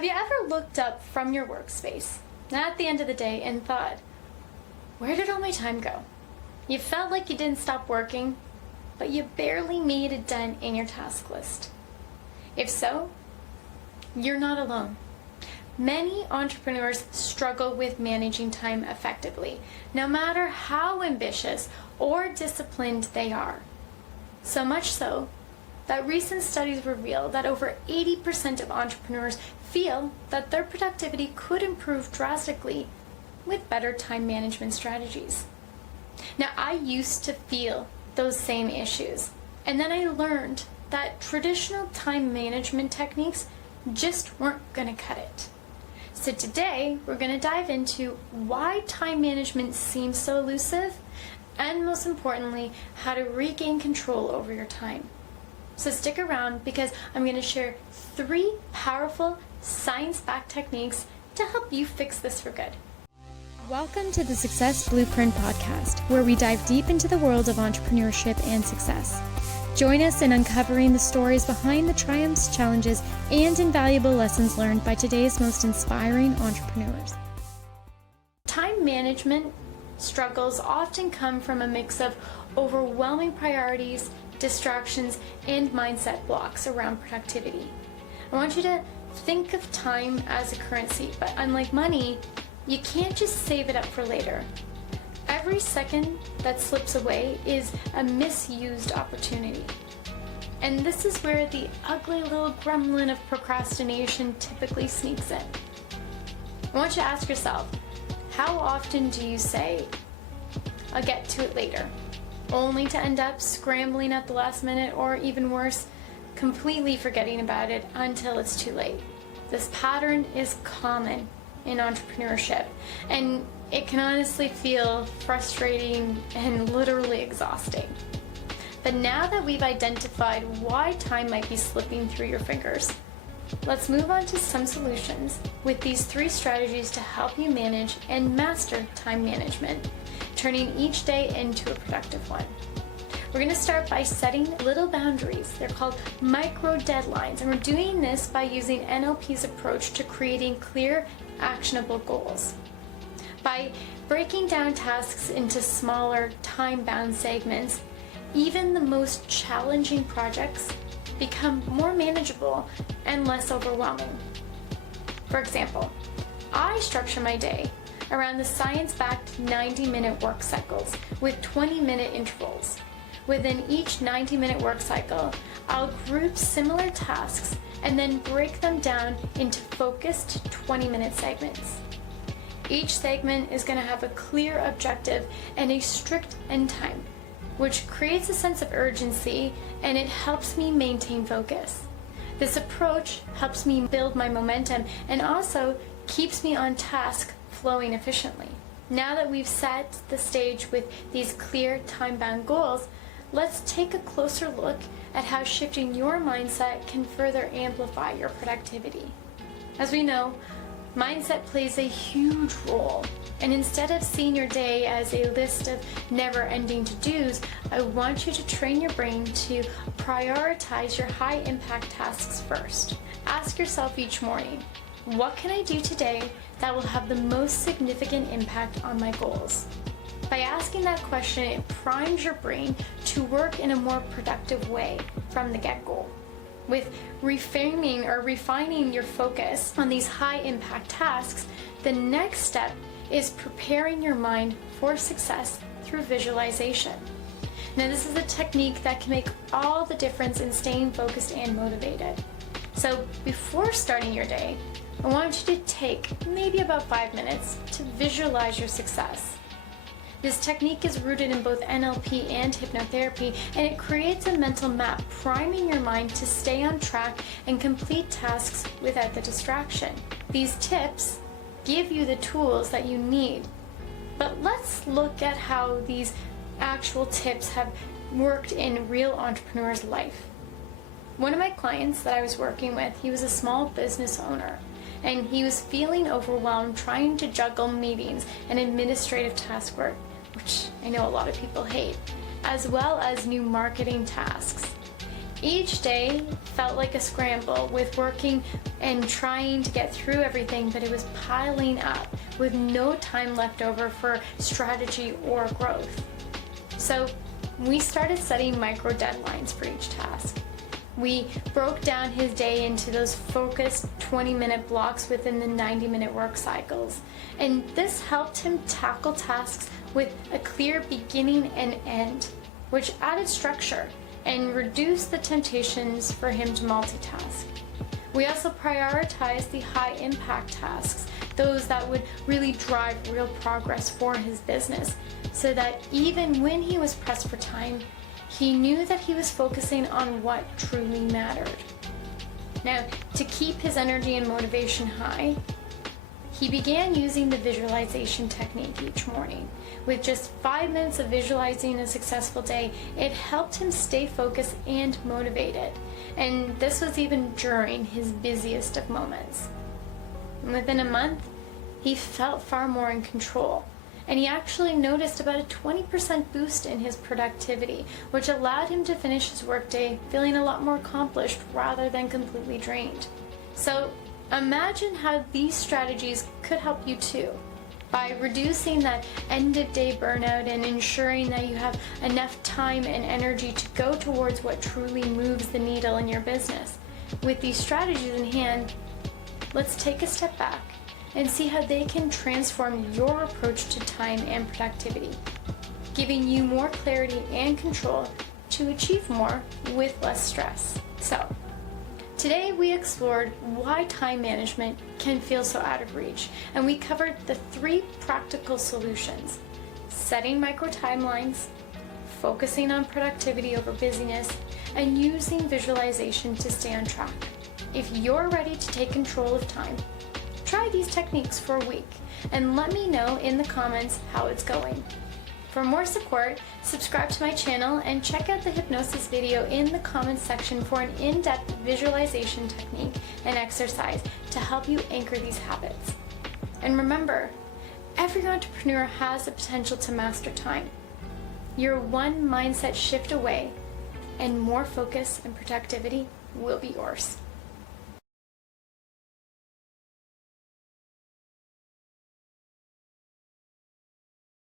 Have you ever looked up from your workspace at the end of the day and thought, where did all my time go? You felt like you didn't stop working, but you barely made a dent in your task list. If so, you're not alone. Many entrepreneurs struggle with managing time effectively, no matter how ambitious or disciplined they are. So much so that recent studies reveal that over 80% of entrepreneurs feel that their productivity could improve drastically with better time management strategies. Now, I used to feel those same issues, and then I learned that traditional time management techniques just weren't going to cut it. So today, we're going to dive into why time management seems so elusive, and most importantly, how to regain control over your time. So stick around because I'm going to share 3 powerful science-backed techniques to help you fix this for good. Welcome to the Success Blueprint Podcast, where we dive deep into the world of entrepreneurship and success. Join us in uncovering the stories behind the triumphs, challenges, and invaluable lessons learned by today's most inspiring entrepreneurs. Time management struggles often come from a mix of overwhelming priorities, distractions, and mindset blocks around productivity. I want you to think of time as a currency, but unlike money, you can't just save it up for later. Every second that slips away is a misused opportunity. And this is where the ugly little gremlin of procrastination typically sneaks in. I want you to ask yourself, how often do you say, I'll get to it later, only to end up scrambling at the last minute, or even worse, completely forgetting about it until it's too late? This pattern is common in entrepreneurship, and it can honestly feel frustrating and literally exhausting. But now that we've identified why time might be slipping through your fingers, let's move on to some solutions with these 3 strategies to help you manage and master time management, turning each day into a productive one. We're going to start by setting little boundaries. They're called micro deadlines, and we're doing this by using NLP's approach to creating clear, actionable goals. By breaking down tasks into smaller, time-bound segments, even the most challenging projects become more manageable and less overwhelming. For example, I structure my day around the science-backed 90-minute work cycles with 20-minute intervals. Within each 90-minute work cycle, I'll group similar tasks and then break them down into focused 20-minute segments. Each segment is going to have a clear objective and a strict end time, which creates a sense of urgency, and it helps me maintain focus. This approach helps me build my momentum and also keeps me on task, flowing efficiently. Now that we've set the stage with these clear, time-bound goals, let's take a closer look at how shifting your mindset can further amplify your productivity. As we know, mindset plays a huge role, and instead of seeing your day as a list of never-ending to-dos, I want you to train your brain to prioritize your high-impact tasks first. Ask yourself each morning, what can I do today that will have the most significant impact on my goals? By asking that question, it primes your brain to work in a more productive way from the get-go. With reframing or refining your focus on these high-impact tasks, the next step is preparing your mind for success through visualization. Now, this is a technique that can make all the difference in staying focused and motivated. So before starting your day, I want you to take maybe about 5 minutes to visualize your success. This technique is rooted in both NLP and hypnotherapy, and it creates a mental map, priming your mind to stay on track and complete tasks without the distraction. These tips give you the tools that you need. But let's look at how these actual tips have worked in real entrepreneurs' life. One of my clients that I was working with, he was a small business owner, and he was feeling overwhelmed trying to juggle meetings and administrative task work, which I know a lot of people hate, as well as new marketing tasks. Each day felt like a scramble with working and trying to get through everything, but it was piling up with no time left over for strategy or growth. So we started setting micro deadlines for each task. We broke down his day into those focused 20-minute blocks within the 90-minute work cycles. And this helped him tackle tasks with a clear beginning and end, which added structure and reduced the temptations for him to multitask. We also prioritized the high-impact tasks, those that would really drive real progress for his business, so that even when he was pressed for time, he knew that he was focusing on what truly mattered. Now, to keep his energy and motivation high, he began using the visualization technique each morning. With just 5 minutes of visualizing a successful day, it helped him stay focused and motivated. And this was even during his busiest of moments. And within a month, he felt far more in control. And he actually noticed about a 20% boost in his productivity, which allowed him to finish his workday feeling a lot more accomplished rather than completely drained. So imagine how these strategies could help you too, by reducing that end-of-day burnout and ensuring that you have enough time and energy to go towards what truly moves the needle in your business. With these strategies in hand, let's take a step back and see how they can transform your approach to time and productivity, giving you more clarity and control to achieve more with less stress. So, today we explored why time management can feel so out of reach, and we covered the 3 practical solutions: setting micro timelines, focusing on productivity over busyness, and using visualization to stay on track. If you're ready to take control of time, try these techniques for a week and let me know in the comments how it's going. For more support, subscribe to my channel and check out the hypnosis video in the comments section for an in-depth visualization technique and exercise to help you anchor these habits. And remember, every entrepreneur has the potential to master time. You're one mindset shift away, and more focus and productivity will be yours.